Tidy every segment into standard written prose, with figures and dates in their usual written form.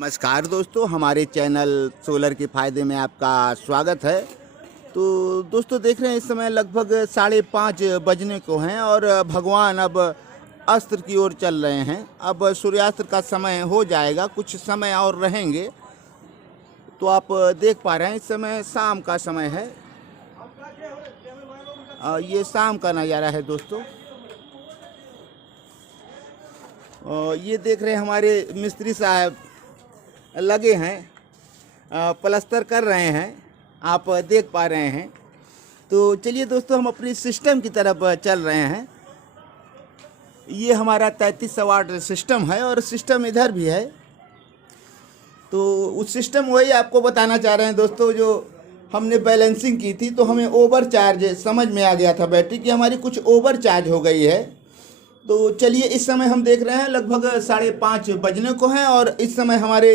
नमस्कार दोस्तों, हमारे चैनल सोलर के फ़ायदे में आपका स्वागत है। तो दोस्तों देख रहे हैं इस समय लगभग 5:30 बजने को हैं और भगवान अब अस्त्र की ओर चल रहे हैं। अब सूर्यास्त का समय हो जाएगा, कुछ समय और रहेंगे। तो आप देख पा रहे हैं इस समय शाम का समय है। ये शाम का नज़ारा है दोस्तों। ये देख रहे हैं हमारे मिस्त्री साहब लगे हैं, प्लास्टर कर रहे हैं, आप देख पा रहे हैं। तो चलिए दोस्तों, हम अपनी सिस्टम की तरफ चल रहे हैं। ये हमारा 3300 वाट सिस्टम है और सिस्टम इधर भी है। तो उस सिस्टम वही आपको बताना चाह रहे हैं दोस्तों, जो हमने बैलेंसिंग की थी तो हमें ओवर चार्ज समझ में आ गया था बैटरी की हमारी कुछ ओवर चार्ज हो गई है। तो चलिए, इस समय हम देख रहे हैं लगभग 5:30 बजने को हैं और इस समय हमारे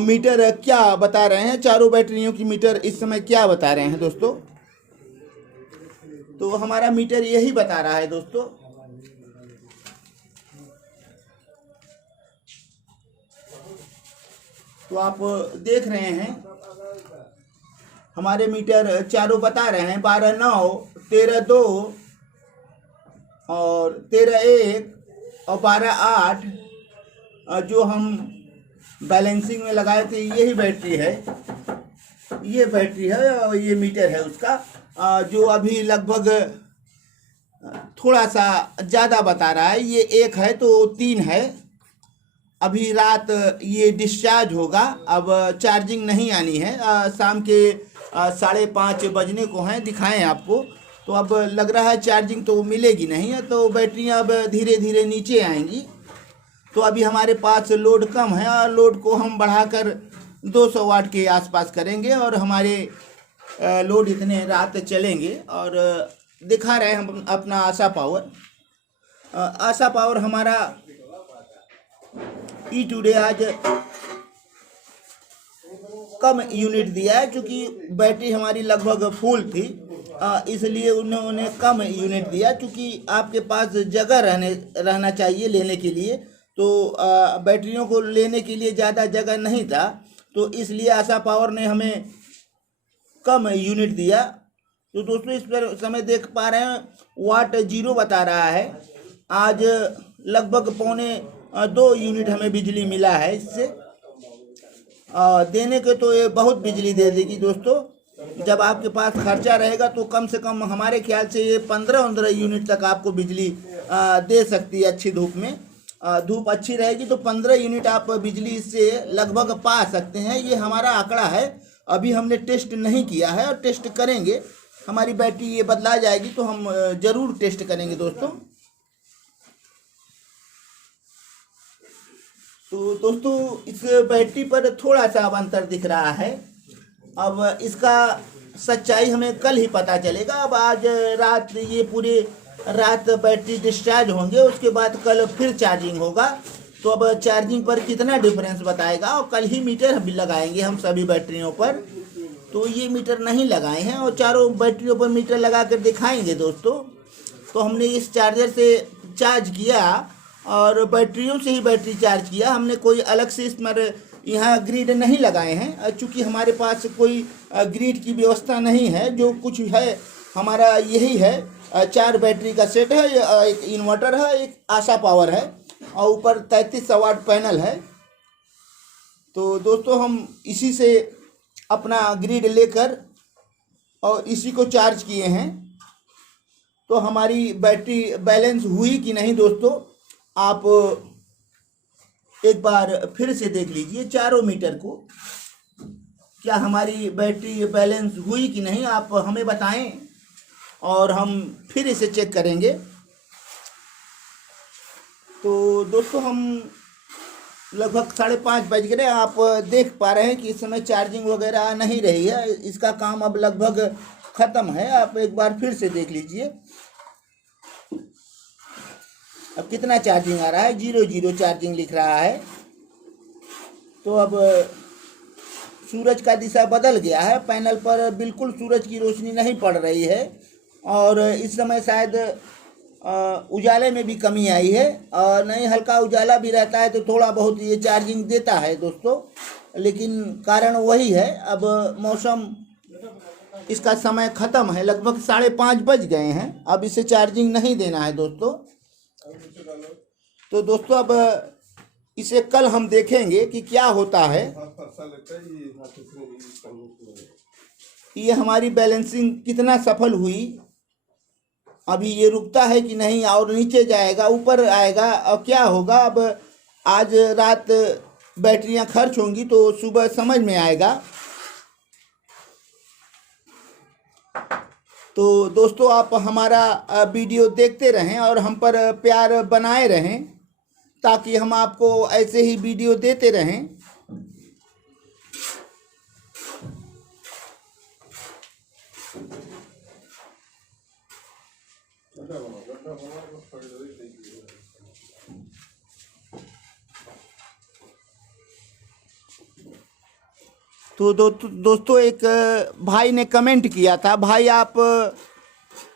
मीटर क्या बता रहे हैं, चारों बैटरियों की मीटर इस समय क्या बता रहे हैं दोस्तों। तो हमारा मीटर यही बता रहा है दोस्तों। तो आप देख रहे हैं हमारे मीटर चारों बता रहे हैं 12/9, 13/2 और 13/1 और 12/8। जो हम बैलेंसिंग में लगाए थे यही बैटरी है, ये बैटरी है और ये मीटर है उसका, जो अभी लगभग थोड़ा सा ज़्यादा बता रहा है। ये 1 है तो 3 है। अभी रात ये डिस्चार्ज होगा, अब चार्जिंग नहीं आनी है। शाम के 5:30 बजने को हैं, दिखाएं आपको। तो अब लग रहा है चार्जिंग तो मिलेगी नहीं है, तो बैटरियां अब धीरे धीरे नीचे आएंगी। तो अभी हमारे पास लोड कम है और लोड को हम बढ़ाकर 200 वाट के आसपास करेंगे और हमारे लोड इतने रात चलेंगे। और दिखा रहे हैं हम अपना आशा पावर। आशा पावर हमारा ई टुडे आज कम यूनिट दिया है, क्योंकि बैटरी हमारी लगभग फुल थी, इसलिए उन्होंने कम यूनिट दिया। क्योंकि आपके पास जगह रहना चाहिए लेने के लिए, तो बैटरियों को लेने के लिए ज़्यादा जगह नहीं था, तो इसलिए आशा पावर ने हमें कम यूनिट दिया। तो दोस्तों इस पर समय देख पा रहे हैं वाट 0 बता रहा है। आज लगभग 1.25 यूनिट हमें बिजली मिला है इससे। देने के तो ये बहुत बिजली दे देगी दोस्तों। जब आपके पास खर्चा रहेगा तो कम से कम हमारे ख्याल से ये 15 यूनिट तक आपको बिजली दे सकती है। अच्छी धूप में, धूप अच्छी रहेगी तो 15 यूनिट आप बिजली से लगभग पा सकते हैं। ये हमारा आंकड़ा है, अभी हमने टेस्ट नहीं किया है और टेस्ट करेंगे। हमारी बैटरी ये बदला जाएगी तो हम ज़रूर टेस्ट करेंगे दोस्तों। तो दोस्तों इस बैटरी पर थोड़ा सा अब अंतर दिख रहा है। अब इसका सच्चाई हमें कल ही पता चलेगा। अब आज रात ये पूरी रात बैटरी डिस्चार्ज होंगे, उसके बाद कल फिर चार्जिंग होगा। तो अब चार्जिंग पर कितना डिफरेंस बताएगा, और कल ही मीटर भी लगाएंगे हम सभी बैटरियों पर। तो ये मीटर नहीं लगाए हैं और चारों बैटरियों पर मीटर लगा कर दिखाएंगे दोस्तों। तो हमने इस चार्जर से चार्ज किया और बैटरियों से ही बैटरी चार्ज किया। हमने कोई अलग से इस पर यहाँ ग्रिड नहीं लगाए हैं, चूँकि हमारे पास कोई ग्रिड की व्यवस्था नहीं है। जो कुछ है हमारा यही है, 4 बैटरी का सेट है, एक इन्वर्टर है, एक आशा पावर है और ऊपर 3300 वाट पैनल है। तो दोस्तों हम इसी से अपना ग्रिड लेकर और इसी को चार्ज किए हैं। तो हमारी बैटरी बैलेंस हुई कि नहीं दोस्तों, आप एक बार फिर से देख लीजिए चारों मीटर को, क्या हमारी बैटरी बैलेंस हुई कि नहीं, आप हमें बताएं और हम फिर इसे चेक करेंगे। तो दोस्तों हम लगभग 5:30 बज गए, आप देख पा रहे हैं कि इस समय चार्जिंग वगैरह नहीं रही है। इसका काम अब लगभग ख़त्म है। आप एक बार फिर से देख लीजिए अब कितना चार्जिंग आ रहा है। 0 चार्जिंग लिख रहा है। तो अब सूरज का दिशा बदल गया है, पैनल पर बिल्कुल सूरज की रोशनी नहीं पड़ रही है और इस समय शायद उजाले में भी कमी आई है, और नहीं हल्का उजाला भी रहता है तो थोड़ा बहुत ये चार्जिंग देता है दोस्तों, लेकिन कारण वही है। अब मौसम, इसका समय ख़त्म है, लगभग 5:30 बज गए हैं, अब इसे चार्जिंग नहीं देना है दोस्तों। तो दोस्तों अब इसे कल हम देखेंगे कि क्या होता है। ये हमारी बैलेंसिंग कितना सफल हुई, अभी ये रुकता है कि नहीं और नीचे जाएगा ऊपर आएगा और क्या होगा। अब आज रात बैटरियां खर्च होंगी तो सुबह समझ में आएगा। तो दोस्तों आप हमारा वीडियो देखते रहें और हम पर प्यार बनाए रहें, ताकि हम आपको ऐसे ही वीडियो देते रहें। तो दोस्तों एक भाई ने कमेंट किया था, भाई आप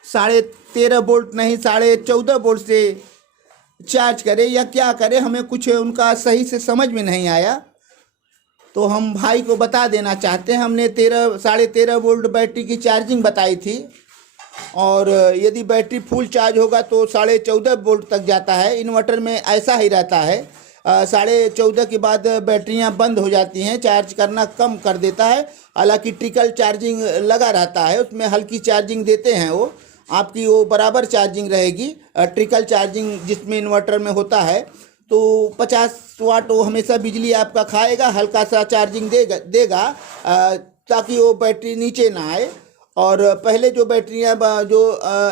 13.5 वोल्ट नहीं 14.5 वोल्ट से चार्ज करें या क्या करें, हमें कुछ उनका सही से समझ में नहीं आया। तो हम भाई को बता देना चाहते हैं, हमने 13.5 वोल्ट बैटरी की चार्जिंग बताई थी, और यदि बैटरी फुल चार्ज होगा तो 14.5 वोल्ट तक जाता है। इन्वर्टर में ऐसा ही रहता है, 14.5 के बाद बैटरियां बंद हो जाती हैं, चार्ज करना कम कर देता है। हालांकि ट्रिकल चार्जिंग लगा रहता है, उसमें हल्की चार्जिंग देते हैं, वो आपकी वो बराबर चार्जिंग रहेगी। ट्रिकल चार्जिंग जिसमें इन्वर्टर में होता है तो 50 वाट वो हमेशा बिजली आपका खाएगा, हल्का सा चार्जिंग देगा ताकि वो बैटरी नीचे ना आए। और पहले जो बैटरियां जो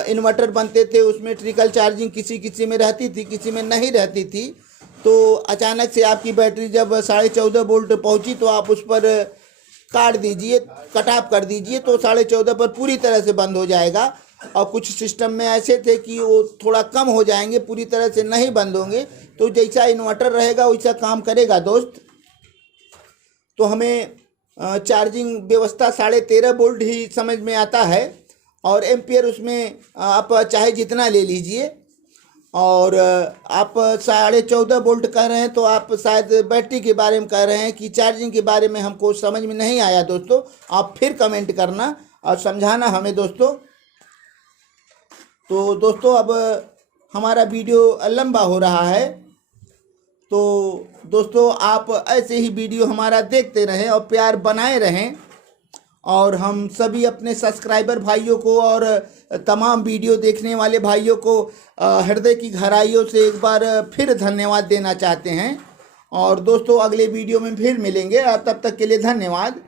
इन्वर्टर बनते थे उसमें ट्रिकल चार्जिंग किसी में रहती थी, किसी में नहीं रहती थी। तो अचानक से आपकी बैटरी जब 14.5 वोल्ट पहुंची तो आप उस पर काट दीजिए, कट ऑफ कर दीजिए, तो 14.5 पर पूरी तरह से बंद हो जाएगा। और कुछ सिस्टम में ऐसे थे कि वो थोड़ा कम हो जाएंगे, पूरी तरह से नहीं बंद होंगे। तो जैसा इन्वर्टर रहेगा वैसा काम करेगा दोस्त। तो हमें चार्जिंग व्यवस्था 13.5 वोल्ट ही समझ में आता है, और एम्पियर उसमें आप चाहे जितना ले लीजिए। और आप 14.5 वोल्ट कह रहे हैं तो आप शायद बैटरी के बारे में कह रहे हैं कि चार्जिंग के बारे में हमको समझ में नहीं आया दोस्तों। आप फिर कमेंट करना और समझाना हमें दोस्तों। तो दोस्तों अब हमारा वीडियो लंबा हो रहा है, तो दोस्तों आप ऐसे ही वीडियो हमारा देखते रहें और प्यार बनाए रहें। और हम सभी अपने सब्सक्राइबर भाइयों को और तमाम वीडियो देखने वाले भाइयों को हृदय की गहराइयों से एक बार फिर धन्यवाद देना चाहते हैं। और दोस्तों अगले वीडियो में फिर मिलेंगे, और तब तक के लिए धन्यवाद।